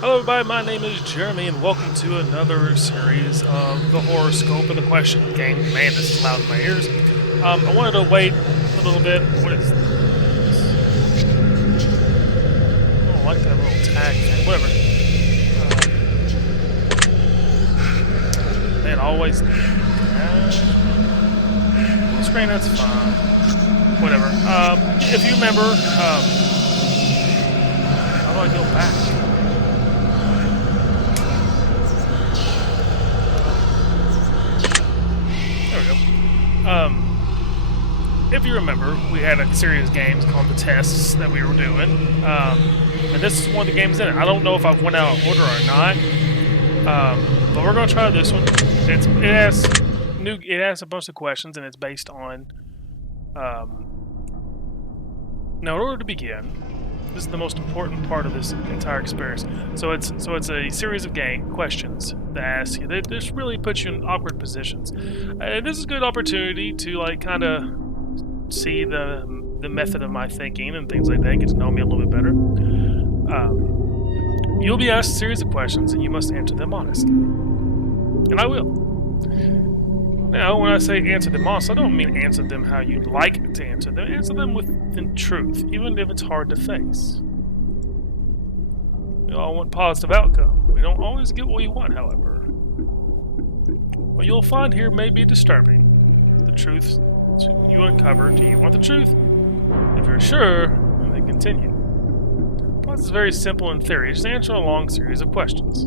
Hello, everybody. My name is Jeremy, and welcome to another series of the Horrorscope of the Question game. Man, this is loud in my ears. I wanted to wait a little bit. What is this? I don't like that little tag thing. Whatever. Man, always. Full screen, that's fine. Whatever. If you remember, how do I go back? If you remember, we had a series of games called the tests that we were doing, and this is one of the games in it. I don't know if I've went out of order or not, but we're going to try this one. It has a bunch of questions, and it's based on. Now, in order to begin, this is the most important part of this entire experience. So it's a series of questions that ask you. They just really put you in awkward positions. This is a good opportunity to kind of see the method of my thinking and things like that. Get to know me a little bit better. You'll be asked a series of questions, and you must answer them honestly. And I will. Now, when I say answer them honestly, I don't mean answer them how you'd like to answer them. Answer them with truth, even if it's hard to face. We all want positive outcome. We don't always get what we want, however. What you'll find here may be disturbing. The truth you uncover. Do you want the truth? If you're sure, then continue. This is very simple in theory. Just answer a long series of questions.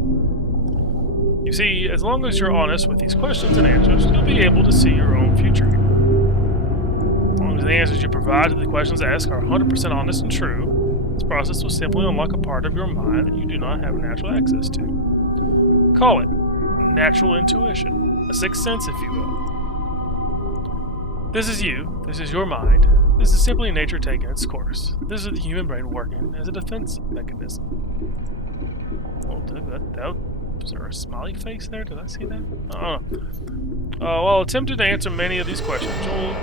You see, as long as you're honest with these questions and answers, you'll be able to see your own future. As long as the answers you provide to the questions asked are 100% honest and true, this process will simply unlock a part of your mind that you do not have natural access to. Call it natural intuition, a sixth sense, if you will. This is you. This is your mind. This is simply nature taking its course. This is the human brain working as a defense mechanism. Was there a smiley face there? Did I see that? While attempting to answer many of these questions, you'll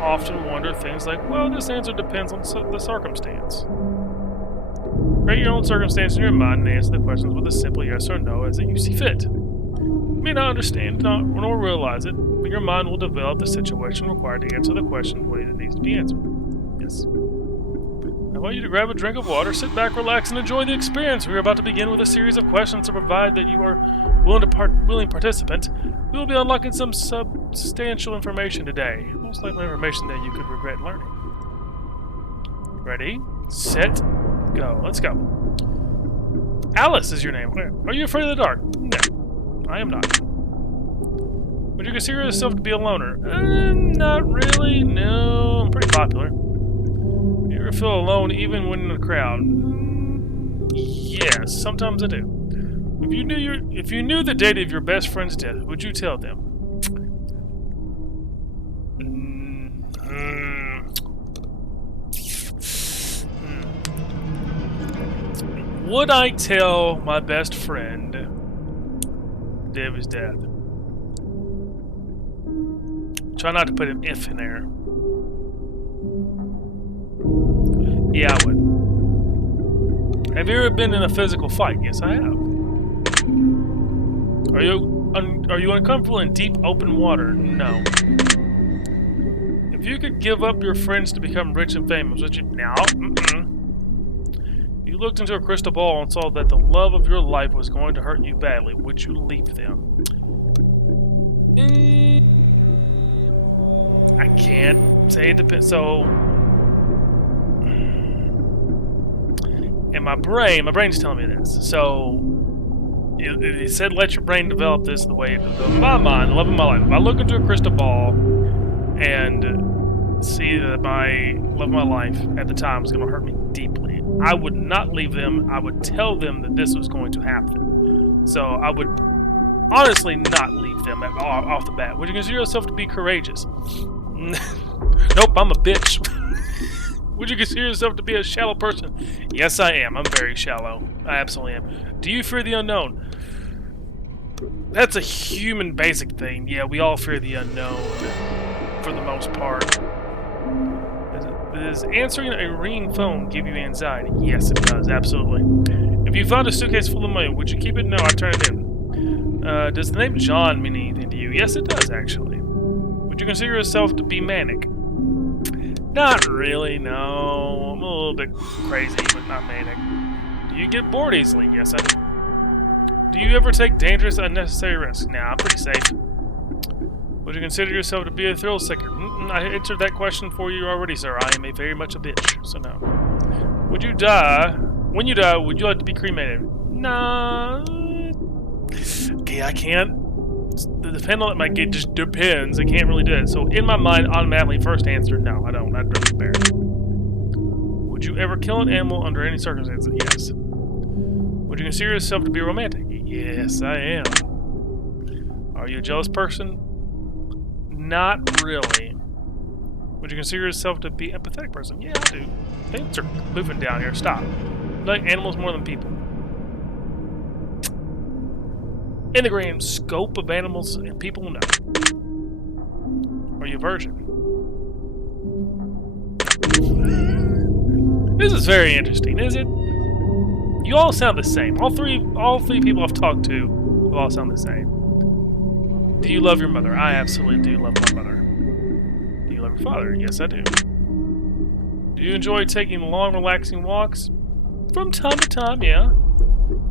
often wonder things like, well, this answer depends on the circumstance. Create your own circumstance in your mind and answer the questions with a simple yes or no as you see fit. You may not understand nor realize it, but your mind will develop the situation required to answer the question the way that needs to be answered. Yes. I want you to grab a drink of water, sit back, relax, and enjoy the experience. We are about to begin with a series of questions to provide that you are willing participant. We will be unlocking some substantial information today. Most likely information that you could regret learning. Ready, set, go. Let's go. Alice is your name. Are you afraid of the dark? No, I am not. Would you consider yourself to be a loner? Not really. No, I'm pretty popular. You ever feel alone even when in a crowd? Yes, sometimes I do. If you knew the date of your best friend's death, would you tell them? Would I tell my best friend the day of his death? Try not to put an if in there. Yeah, I would. Have you ever been in a physical fight? Yes, I have. Are you uncomfortable in deep, open water? No. If you could give up your friends to become rich and famous, would you? No. You looked into a crystal ball and saw that the love of your life was going to hurt you badly. Would you leave them? I can't say it depends. So. And my brain's telling me this. So, it said let your brain develop this the way it developed. My mind, the love of my life. If I look into a crystal ball and see that my love of my life at the time was going to hurt me deeply, I would not leave them. I would tell them that this was going to happen. So, I would honestly not leave them off the bat. Would you consider yourself to be courageous? Nope, I'm a bitch. Would you consider yourself to be a shallow person? Yes, I am. I'm very shallow. I absolutely am. Do you fear the unknown? That's a human basic thing. Yeah, we all fear the unknown, for the most part. Does answering a ringing phone give you anxiety? Yes, it does. Absolutely. If If you found a suitcase full of money, would you keep it? No, I'd turn it in. Does the name John mean anything to you? Yes, it does, actually. Would you consider yourself to be manic? Not really, no. I'm a little bit crazy, but not manic. Do you get bored easily? Yes, I do. Do you ever take dangerous, unnecessary risks? Nah, I'm pretty safe. Would you consider yourself to be a thrill seeker? I answered that question for you already, sir. I am very much a bitch, so no. Would you die? When you die, would you like to be cremated? Nah. Okay, I can't. The pendulum might get just depends. I can't really do it. So in my mind, automatically, first answer, no, I don't. I'd rather bear. Would you ever kill an animal under any circumstances? Yes. Would you consider yourself to be romantic? Yes, I am. Are you a jealous person? Not really. Would you consider yourself to be an empathetic person? Yeah, I do. Things are moving down here. Stop. You like animals more than people. In the grand scope of animals and people, no. Are you a virgin? This is very interesting, is it? You all sound the same. All three people I've talked to all sound the same. Do you love your mother? I absolutely do love my mother. Do you love your father? Yes, I do. Do you enjoy taking long, relaxing walks? From time to time, yeah.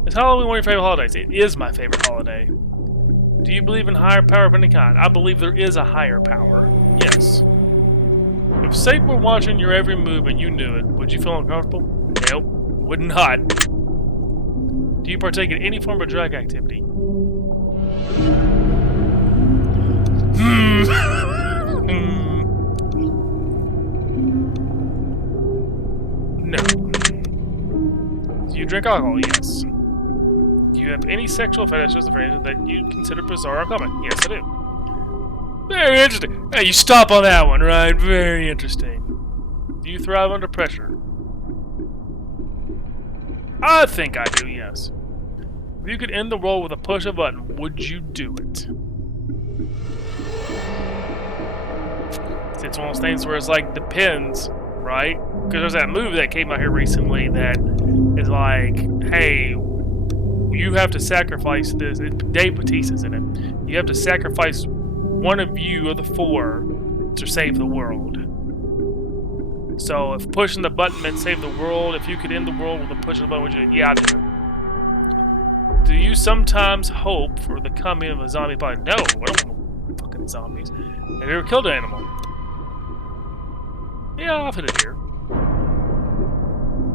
Is Halloween one of your favorite holidays? It is my favorite holiday. Do you believe in higher power of any kind? I believe there is a higher power. Yes. If Satan were watching your every move and you knew it, would you feel uncomfortable? Nope. Would not. Do you partake in any form of drug activity? No. Do you drink alcohol? Yes. Do you have any sexual fetishes or phrases that you consider bizarre or common? Yes, I do. Very interesting. Hey, you stop on that one, right? Very interesting. Do you thrive under pressure? I think I do, yes. If you could end the world with a push of a button, would you do it? It's one of those things where it's like, depends, right? Because there's that movie that came out here recently that is like, hey, you have to sacrifice this. Dave Bautista's in it. You have to sacrifice one of you of the four to save the world. So if pushing the button meant save the world, if you could end the world with a push of the button, would you? Yeah, I do. Do you sometimes hope for the coming of a zombie body? No, I don't want fucking zombies. Have you ever killed an animal? Yeah, I'll put it here.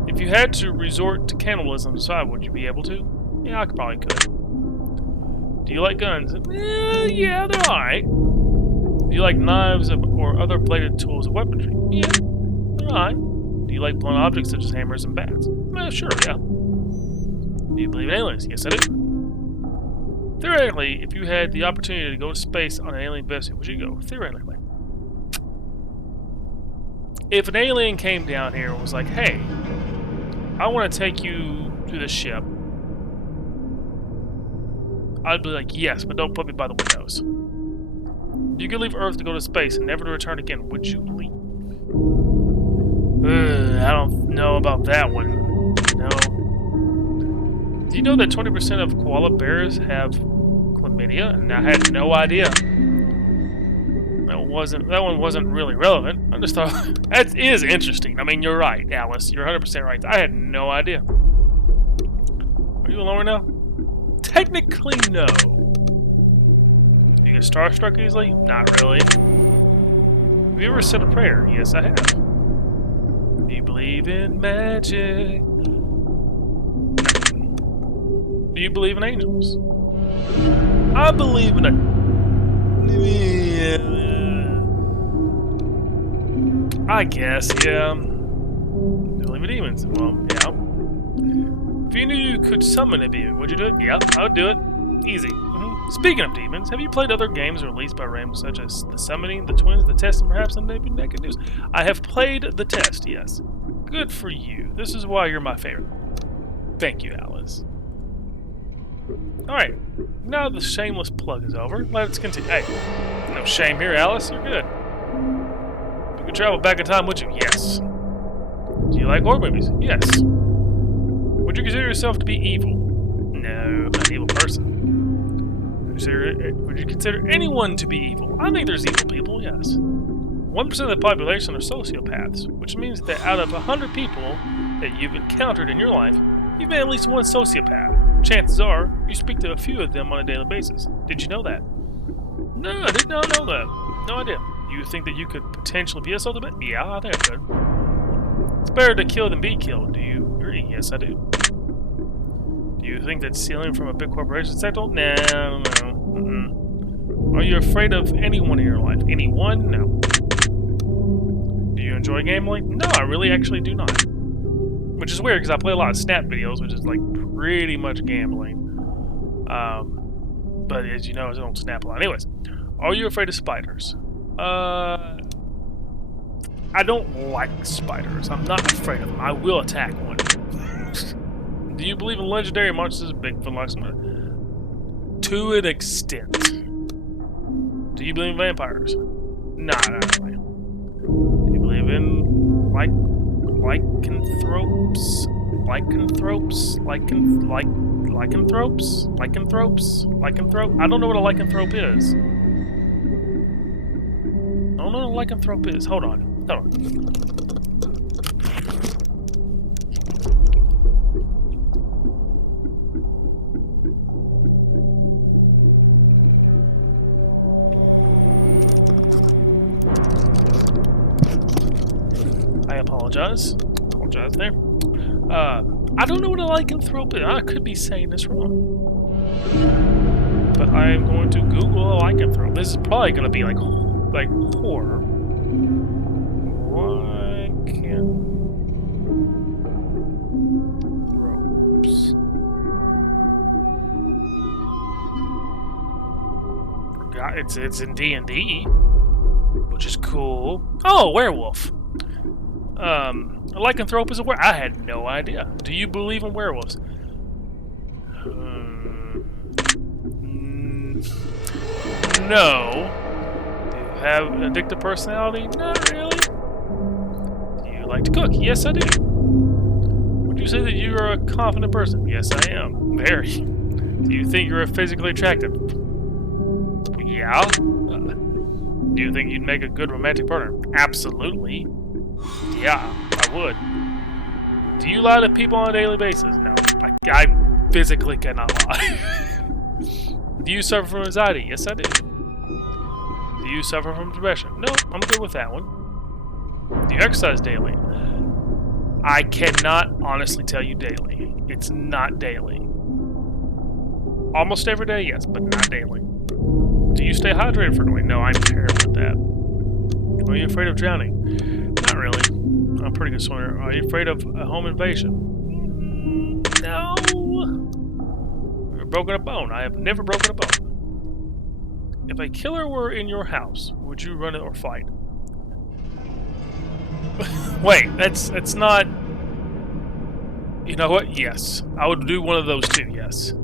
If you had to resort to cannibalism to survive, would you be able to? Yeah, I probably could. Do you like guns? Yeah, they're alright. Do you like knives or other bladed tools of weaponry? Yeah, they're alright. Do you like blunt objects such as hammers and bats? Sure, yeah. Do you believe in aliens? Yes, I do. Theoretically, if you had the opportunity to go to space on an alien vessel, would you go? Theoretically. If an alien came down here and was like, hey, I want to take you to the ship, I'd be like, yes, but don't put me by the windows. You could leave Earth to go to space and never to return again. Would you leave? I don't know about that one. No. Do you know that 20% of koala bears have chlamydia? And I had no idea. That one wasn't really relevant. I just thought that is interesting. I mean, you're right, Alice. You're 100% right. I had no idea. Are you alone right now? Technically, no. Do you get starstruck easily? Not really. Have you ever said a prayer? Yes, I have. Do you believe in magic? Do you believe in angels? I believe in I guess, yeah. You believe in demons? Well, yeah. If you knew you could summon a demon, would you do it? Yeah, I would do it. Easy. Speaking of demons, have you played other games released by Rainbow, such as The Summoning, The Twins, The Test, and perhaps some naked news? I have played The Test, yes. Good for you. This is why you're my favorite. Thank you, Alice. Alright, now the shameless plug is over. Let's continue. Hey, no shame here, Alice. You're good. You could travel back in time, would you? Yes. Do you like horror movies? Yes. Would you consider yourself to be evil? No, not an evil person. Would you consider anyone to be evil? I think there's evil people, yes. 1% of the population are sociopaths, which means that out of 100 people that you've encountered in your life, you've met at least one sociopath. Chances are, you speak to a few of them on a daily basis. Did you know that? No, I did not know that. No idea. You think that you could potentially be a sociopath? Yeah, I think I could. It's better to kill than be killed. Do you agree? Yes, I do. Do you think that stealing from a big corporation is acceptable? No, no. Are you afraid of anyone in your life? Anyone? No. Do you enjoy gambling? No, I really actually do not. Which is weird because I play a lot of Snap videos, which is like pretty much gambling. But as you know, I don't Snap a lot. Anyways, are you afraid of spiders? I don't like spiders. I'm not afraid of them. I will attack one. Do you believe in legendary monsters, Bigfoot, Luxembourg? To an extent. Do you believe in vampires? Nah, not really. Do you believe in lycanthropes? Lycanthrope? I don't know what a lycanthrope is. I don't know what a lycanthrope is. Hold on. I apologize. Apologize there. I don't know what a lycanthrope is. I could be saying this wrong. But I am going to Google a lycanthrope. This is probably going to be like horror. Lycanthropes. Forgot it's in D&D, which is cool. Oh, werewolf. A lycanthrope is a werewolf. I had no idea. Do you believe in werewolves? No. Do you have an addictive personality? Not really. Do you like to cook? Yes, I do. Would you say that you are a confident person? Yes, I am. Very. Do you think you're physically attractive? Yeah. Do you think you'd make a good romantic partner? Absolutely. Yeah, I would. Do you lie to people on a daily basis? No. I physically cannot lie. Do you suffer from anxiety? Yes, I do. Do you suffer from depression? No, I'm good with that one. Do you exercise daily? I cannot honestly tell you daily. It's not daily. Almost every day, yes, but not daily. Do you stay hydrated frequently? No, I'm terrible at that. Are you afraid of drowning? Not really. I'm a pretty good swimmer. Are you afraid of a home invasion? No. I've broken a bone. I have never broken a bone. If a killer were in your house, would you run it or fight? Wait, that's not... You know what? Yes. I would do one of those too, yes.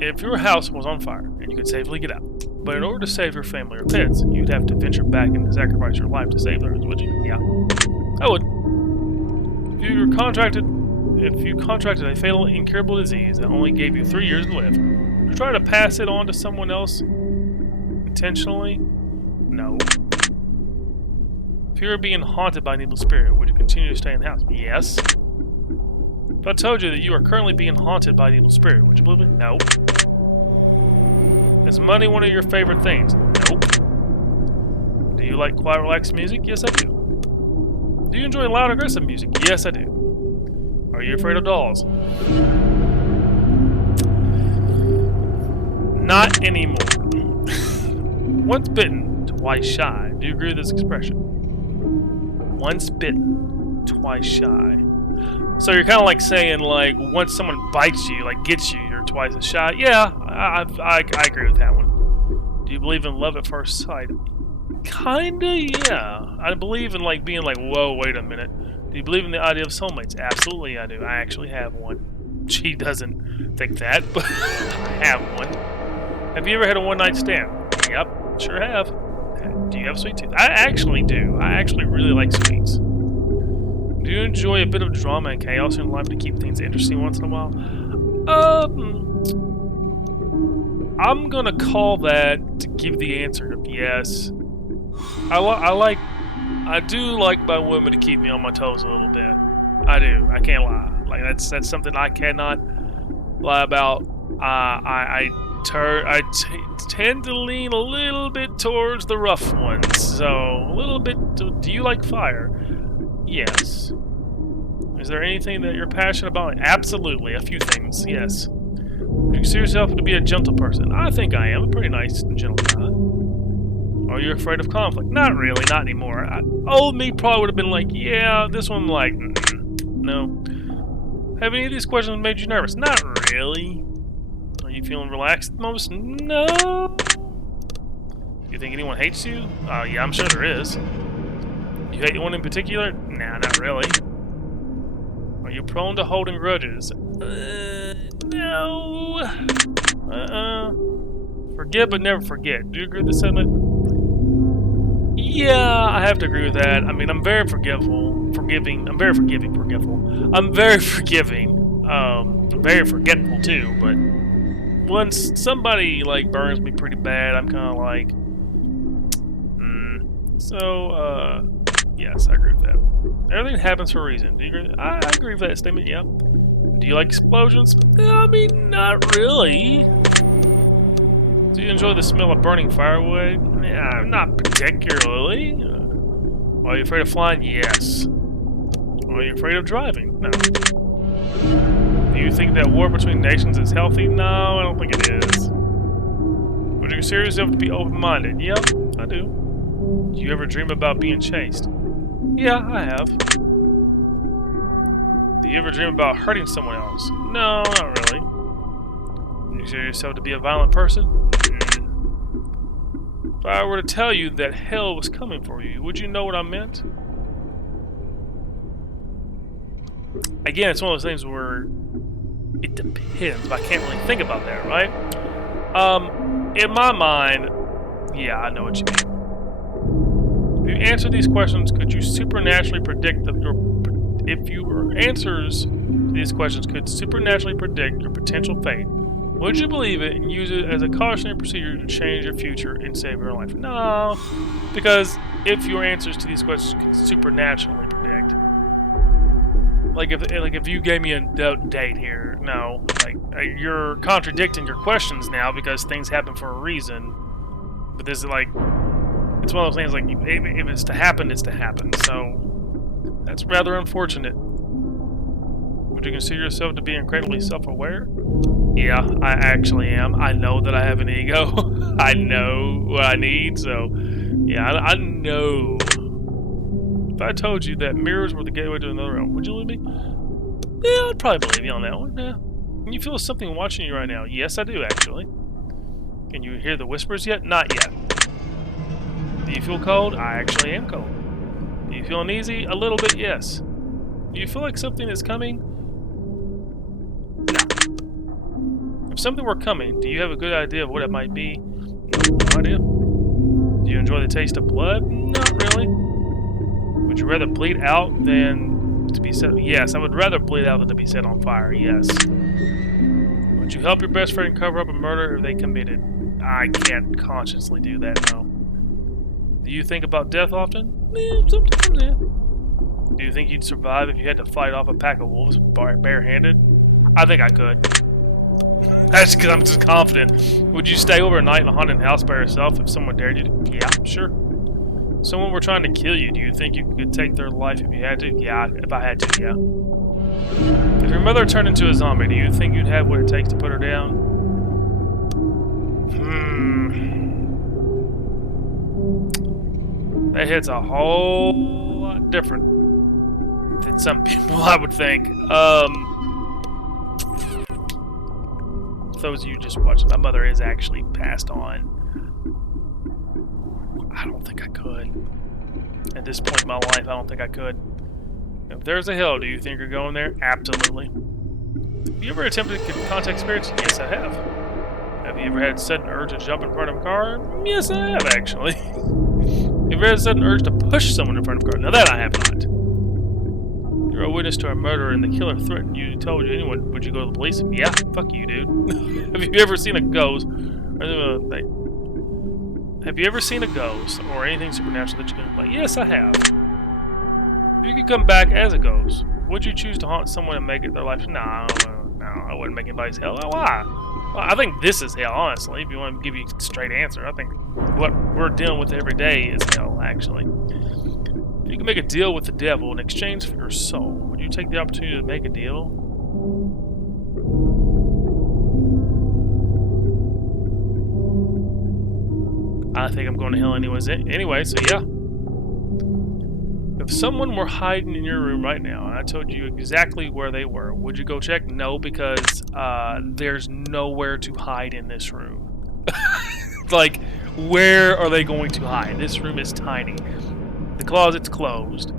If your house was on fire and you could safely get out, but in order to save your family or pets, you'd have to venture back and sacrifice your life to save theirs, would you? Yeah. I would. If you contracted a fatal, incurable disease that only gave you 3 years to live, would you try to pass it on to someone else intentionally? No. If you were being haunted by an evil spirit, would you continue to stay in the house? Yes. If I told you that you are currently being haunted by an evil spirit, would you believe it? No. Is money one of your favorite things? Nope. Do you like quiet, relaxed music? Yes, I do. Do you enjoy loud, aggressive music? Yes, I do. Are you afraid of dolls? Not anymore. Once bitten, twice shy. Do you agree with this expression? Once bitten, twice shy. So you're kind of like saying, like, once someone bites you, like gets you, you're twice as shy. Yeah, I agree with that one. Do you believe in love at first sight? Kinda, yeah. I believe in like being like, whoa, wait a minute. Do you believe in the idea of soulmates? Absolutely, I do. I actually have one. She doesn't think that, but I have one. Have you ever had a one-night stand? Yep, sure have. Do you have sweet tooth? I actually do. I actually really like sweets. Do you enjoy a bit of drama and chaos in life to keep things interesting once in a while? I'm gonna call that to give the answer of yes. I do like my women to keep me on my toes a little bit. I do. I can't lie. Like that's something I cannot lie about. I tend to lean a little bit towards the rough ones. So a little bit. Do you like fire? Yes. Is there anything that you're passionate about? Absolutely. A few things. Yes. Do you consider yourself to be a gentle person? I think I am. A pretty nice and gentle guy. Are you afraid of conflict? Not really. Not anymore. Old me probably would have been like, yeah. This one, like, no. Have any of these questions made you nervous? Not really. Are you feeling relaxed at the most? No. You think anyone hates you? Yeah, I'm sure there is. You hate anyone in particular? Nah, not really. Are you prone to holding grudges? No. Forgive but never forget. Do you agree with this sentiment? Yeah, I have to agree with that. I mean, I'm very forgiving. I'm very forgetful. I'm very forgetful too, but once somebody, like, burns me pretty bad, I'm kind of like, So, yes, I agree with that. Everything happens for a reason. Do you agree? I agree with that statement, yeah. Do you like explosions? I mean, not really. Do you enjoy the smell of burning firewood? Yeah, not particularly. Are you afraid of flying? Yes. Are you afraid of driving? No. Do you think that war between nations is healthy? No, I don't think it is. Would you consider yourself to be open-minded? Yep, I do. Do you ever dream about being chased? Yeah, I have. Do you ever dream about hurting someone else? No, not really. Do you consider yourself to be a violent person? If I were to tell you that hell was coming for you, would you know what I meant? Again, it's one of those things where it depends, but I can't really think about that, right? In my mind, yeah, I know what you mean. If you answer these questions, could you supernaturally predict if your answers to these questions could supernaturally predict your potential fate? Would you believe it and use it as a cautionary procedure to change your future and save your life? No, because if your answers to these questions could supernaturally predict, like if you gave me a date here, no, like you're contradicting your questions now because things happen for a reason. But this is like, it's one of those things like if it's to happen, it's to happen. So that's rather unfortunate. Would you consider yourself to be incredibly self-aware? Yeah, I actually am. I know that I have an ego. I know what I need, so yeah, I know. If I told you that mirrors were the gateway to another realm, would you believe me? Yeah, I'd probably believe you on that one. Yeah. Can you feel something watching you right now? Yes, I do, actually. Can you hear the whispers yet? Not yet. Do you feel cold? I actually am cold. Do you feel uneasy? A little bit, yes. Do you feel like something is coming? No. If something were coming, do you have a good idea of what it might be? No idea. Do you enjoy the taste of blood? Not really. Would you rather bleed out than to be set? Yes, I would rather bleed out than to be set on fire. Yes. Would you help your best friend cover up a murder if they committed? I can't consciously do that, no. Do you think about death often? Sometimes, yeah. Do you think you'd survive if you had to fight off a pack of wolves barehanded? I think I could. That's because I'm just confident. Would you stay overnight in a haunted house by yourself if someone dared you to? Yeah, sure. Someone were trying to kill you. Do you think you could take their life if you had to? Yeah, if I had to, yeah. If your mother turned into a zombie, do you think you'd have what it takes to put her down? That hits a whole lot different than some people, I would think. Those of you just watching, my mother is actually passed on. I don't think I could. At this point in my life, I don't think I could. If there's a hell, do you think you're going there? Absolutely. Have you ever attempted to contact spirits? Yes, I have. Have you ever had a sudden urge to jump in front of a car? Yes, I have, actually. Have you ever had a sudden urge to push someone in front of a car? Now that I have not. witness to a murder and the killer threatened you, told you anyone, would you go to the police? Yeah, fuck you, dude. Have you ever seen a ghost? Have you ever seen a ghost or anything supernatural that you can play? Yes, I have. If you could come back as a ghost, would you choose to haunt someone and make it their life? No, I wouldn't make anybody's hell. Why? Well, I think this is hell, honestly. If you want to give you a straight answer, I think what we're dealing with every day is hell, actually. If you can make a deal with the devil in exchange for your soul, would you take the opportunity to make a deal? I think I'm going to hell anyways. Anyway, so yeah. If someone were hiding in your room right now, and I told you exactly where they were, would you go check? No, because there's nowhere to hide in this room. Like, where are they going to hide? This room is tiny. The closet's closed.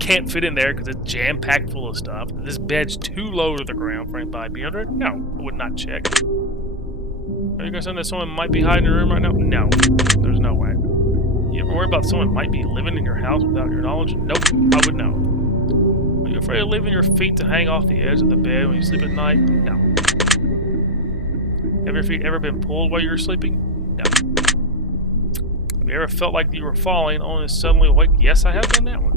Can't fit in there because it's jam-packed full of stuff. This bed's too low to the ground for anybody to be under it. No, I would not check. Are you concerned that someone might be hiding in your room right now? No, there's no way. You ever worry about someone might be living in your house without your knowledge? Nope, I would know. Are you afraid of leaving your feet to hang off the edge of the bed when you sleep at night? No. Have your feet ever been pulled while you were sleeping? No. Have you ever felt like you were falling only to suddenly awake? Yes, I have done that one.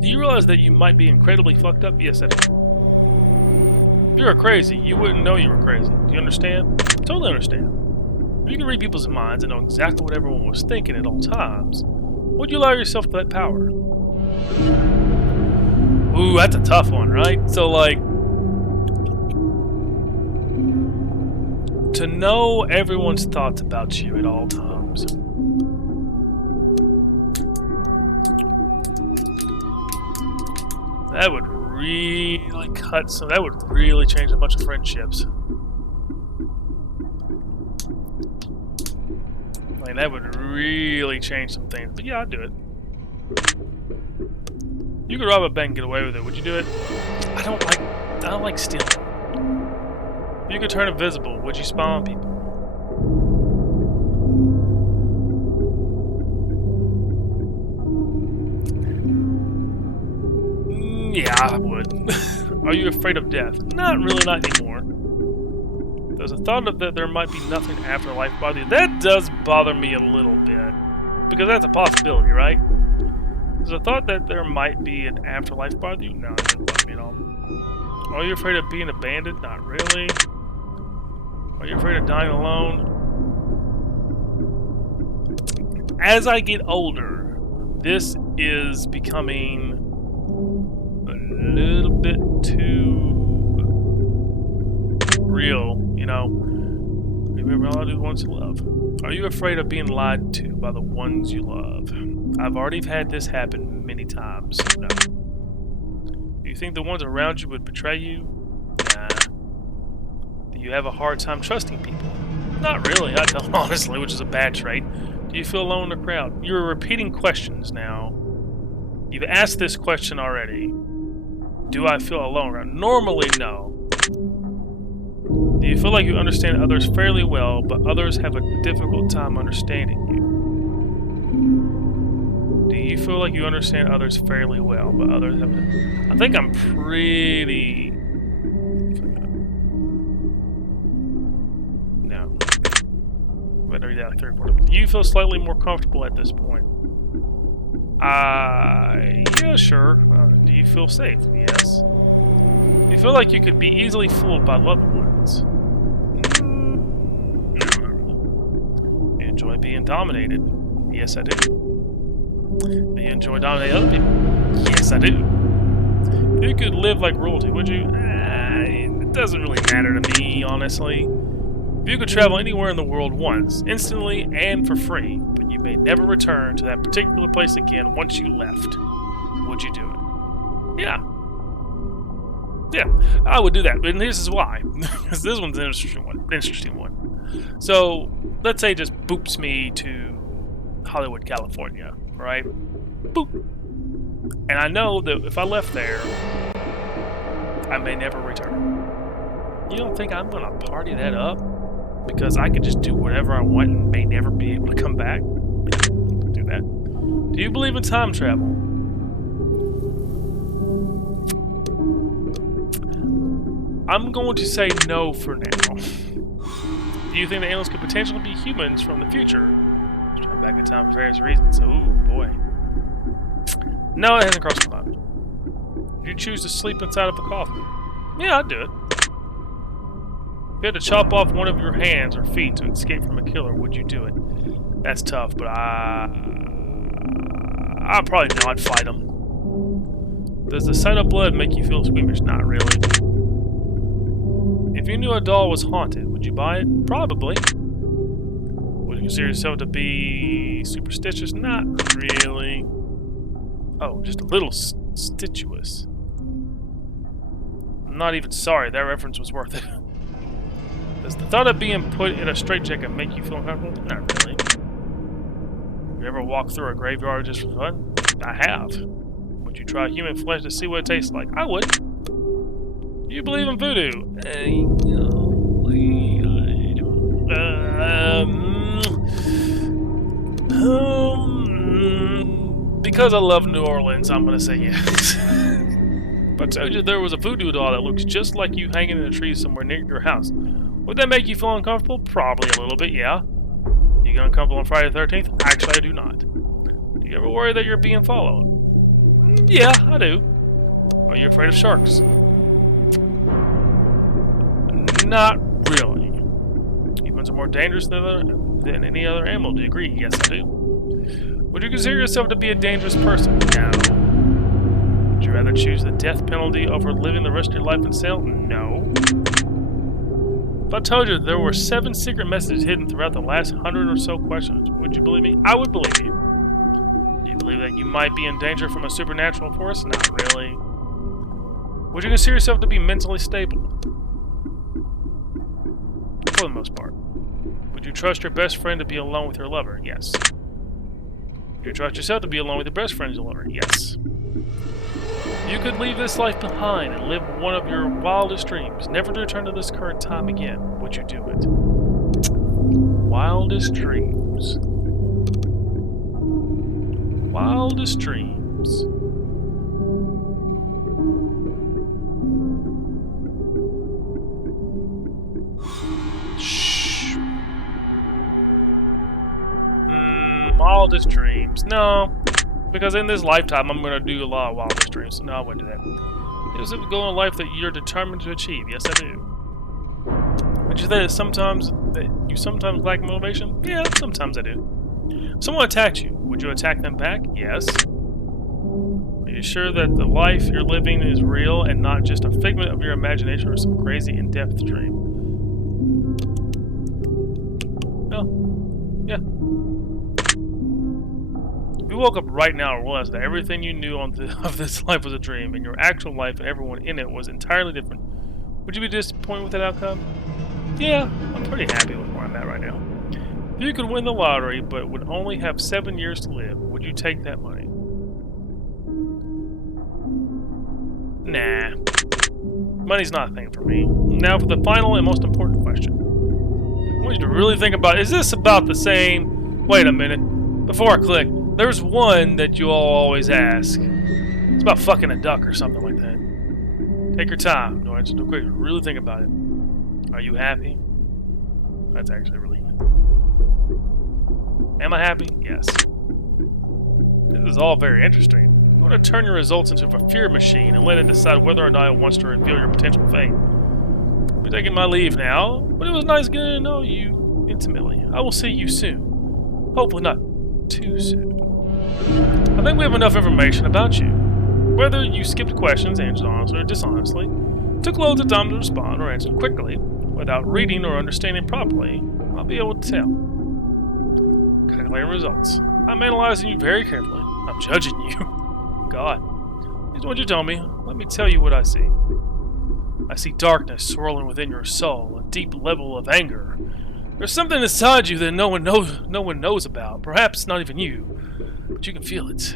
Do you realize that you might be incredibly fucked up? Yes, I do. If you were crazy, you wouldn't know you were crazy. Do you understand? Totally understand. If you can read people's minds and know exactly what everyone was thinking at all times, would you allow yourself that power? Ooh, that's a tough one, right? So, like, to know everyone's thoughts about you at all times. That would really cut some. That would really change a bunch of friendships. Like, that would really change some things. But yeah, I'd do it. You could rob a bank and get away with it. Would you do it? I don't like stealing. If you could turn invisible, would you spy on people? Yeah, I would. Are you afraid of death? Not really, not anymore. There's a thought of that there might be nothing after life bother you. That does bother me a little bit. Because that's a possibility, right? There's a thought that there might be an afterlife bother you. No, it doesn't bother me at all. Are you afraid of being abandoned? Not really. Are you afraid of dying alone? As I get older, this is becoming a little bit too real, you know. Remember, all the ones you love. Are you afraid of being lied to by the ones you love? I've already had this happen many times. No. Do you think the ones around you would betray you? Nah. Do you have a hard time trusting people? Not really, I don't, honestly, which is a bad trait. Do you feel alone in the crowd? You're repeating questions now. You've asked this question already. Do I feel alone? Normally, no. Do you feel like you understand others fairly well, but others have a difficult time understanding you? Do you feel like you understand others fairly well, but others have... I think I'm pretty... No. Better read that third part. Do you feel slightly more comfortable at this point? Yeah, sure. Do you feel safe? Yes. Do you feel like you could be easily fooled by loved ones? No, not really. Do you enjoy being dominated? Yes, I do. Do you enjoy dominating other people? Yes, I do. If you could live like royalty, would you? It doesn't really matter to me, honestly. If you could travel anywhere in the world once, instantly and for free, but you may never return to that particular place again once you left, would you do it? Yeah. Yeah, I would do that, and this is why. Because this one's an interesting one. So, let's say it just boops me to Hollywood, California, right? Boop. And I know that if I left there, I may never return. You don't think I'm going to party that up? Because I could just do whatever I want and may never be able to come back? Do that. Do you believe in time travel? I'm going to say no for now. Do you think the aliens could potentially be humans from the future? Trying back in time for various reasons. Oh boy. No, it hasn't crossed my mind. Would you choose to sleep inside of a coffin? Yeah, I'd do it. If you had to chop off one of your hands or feet to escape from a killer, would you do it? That's tough, but I'd probably not fight him. Does the sight of blood make you feel squeamish? Not really. If you knew a doll was haunted, would you buy it? Probably. Would you consider yourself to be superstitious? Not really. Oh, just a little stituous. I'm not even sorry, that reference was worth it. Does the thought of being put in a straitjacket make you feel uncomfortable? Not really. You ever walk through a graveyard just for fun? I have. Would you try human flesh to see what it tastes like? I would. Do you believe in voodoo? Because I love New Orleans, I'm gonna say yes. If I told you there was a voodoo doll that looks just like you hanging in a tree somewhere near your house, would that make you feel uncomfortable? Probably a little bit, yeah. You get uncomfortable on Friday the 13th? Actually, I do not. Do you ever worry that you're being followed? Yeah, I do. Are you afraid of sharks? Not really. Humans are more dangerous than any other animal. Do you agree? Yes, I do. Would you consider yourself to be a dangerous person? No. Would you rather choose the death penalty over living the rest of your life in cell? No. If I told you there were 7 secret messages hidden throughout the last 100 or so questions, would you believe me? I would believe you. Do you believe that you might be in danger from a supernatural force? Not really. Would you consider yourself to be mentally stable? For the most part. Would you trust your best friend to be alone with your lover? Yes. Would you trust yourself to be alone with your best friend as your lover? Yes. You could leave this life behind and live one of your wildest dreams, never to return to this current time again. Would you do it? Wildest dreams. Wildest dreams. Shh. Wildest dreams. No. Because in this lifetime, I'm going to do a lot of wildest dreams, so no, I wouldn't do that. Is it a goal in life that you're determined to achieve? Yes, I do. Would you say that you sometimes lack motivation? Yeah, sometimes I do. If someone attacked you, would you attack them back? Yes. Are you sure that the life you're living is real and not just a figment of your imagination or some crazy in-depth dream? No. Yeah. If you woke up right now and realized that everything you knew of this life was a dream, and your actual life and everyone in it was entirely different, would you be disappointed with that outcome? Yeah, I'm pretty happy with where I'm at right now. If you could win the lottery, but would only have 7 years to live, would you take that money? Nah. Money's not a thing for me. Now for the final and most important question. I want you to really think about, is this about the same? Wait a minute. Before I click, there's one that you all always ask. It's about fucking a duck or something like that. Take your time. Don't answer too quick. Really think about it. Are you happy? That's actually really good. Am I happy? Yes. This is all very interesting. You want to turn your results into a fear machine and let it decide whether or not it wants to reveal your potential fate. I'll be taking my leave now, but it was nice getting to know you intimately. I will see you soon. Hopefully not too soon. I think we have enough information about you. Whether you skipped questions, answered honestly or dishonestly, took loads of time to respond or answered quickly, without reading or understanding properly, I'll be able to tell. Calculating results. I'm analyzing you very carefully. I'm judging you. God. Here's what you told me. Let me tell you what I see. I see darkness swirling within your soul, a deep level of anger. There's something inside you that no one knows about. Perhaps not even you. But you can feel it.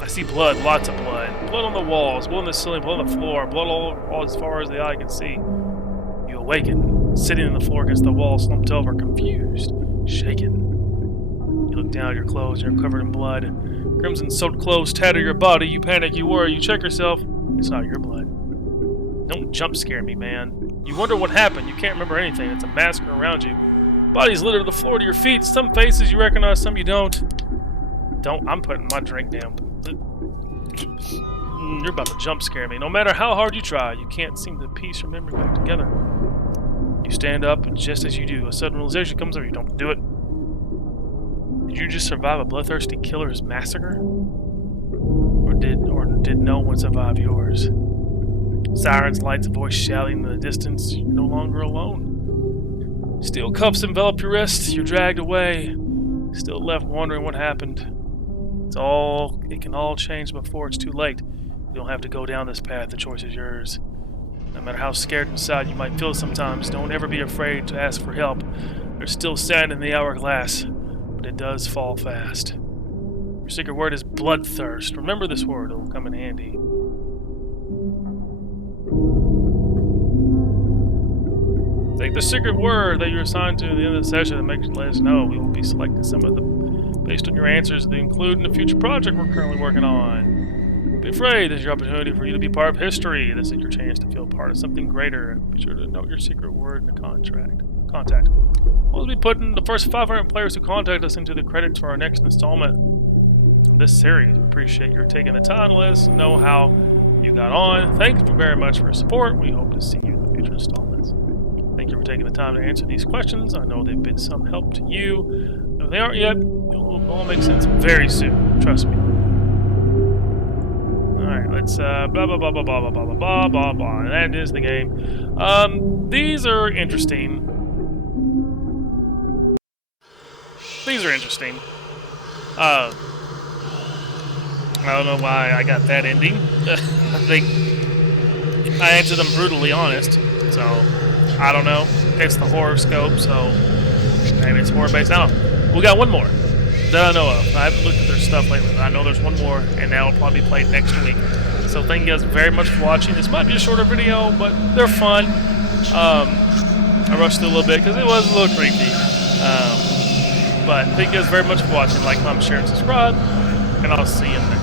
I see blood, lots of blood. Blood on the walls, blood on the ceiling, blood on the floor, blood all as far as the eye can see. You awaken, sitting on the floor against the wall, slumped over, confused, shaken. You look down at your clothes, you're covered in blood. Crimson-soaked clothes tatter your body, you panic, you worry, you check yourself. It's not your blood. Don't jump scare me, man. You wonder what happened. You can't remember anything. It's a massacre around you. Bodies littered the floor to your feet. Some faces you recognize, some you don't. I'm putting my drink down. You're about to jump scare me. No matter how hard you try, you can't seem to piece your memory back together. You stand up, and just as you do, a sudden realization comes over you. Don't do it. Did you just survive a bloodthirsty killer's massacre? Or did no one survive yours? Sirens, lights, a voice shouting in the distance. You're no longer alone. Steel cuffs envelop your wrists. You're dragged away. Still left wondering what happened. It can all change before it's too late. You don't have to go down this path. The choice is yours. No matter how scared inside you might feel sometimes, don't ever be afraid to ask for help. There's still sand in the hourglass, but it does fall fast. Your secret word is bloodthirst. Remember this word. It'll come in handy. Take the secret word that you're assigned to at the end of the session and let us know. We will be selecting some of them based on your answers to include in a future project we're currently working on. Don't be afraid. This is your opportunity for you to be part of history. This is your chance to feel part of something greater. Be sure to note your secret word in the contact. We'll be putting the first 500 players who contact us into the credits for our next installment of this series. We appreciate your taking the time to let us know how you got on. Thank you very much for your support. We hope to see you in the future installments. Thank you for taking the time to answer these questions. I know they've been some help to you. If they aren't yet, it will all make sense very soon. Trust me. Alright, let's blah blah blah blah blah blah blah blah blah blah. And that is the game. These are interesting. I don't know why I got that ending. I think I answered them brutally honest, so I don't know. It's the Horrorscope, so maybe it's horror-based. I don't know. We got one more that I know of. I haven't looked at their stuff lately, but I know there's one more, and that'll probably be played next week. So thank you guys very much for watching. This might be a shorter video, but they're fun. I rushed through a little bit because it was a little creepy. But thank you guys very much for watching. Like, comment, share, and subscribe, and I'll see you in the next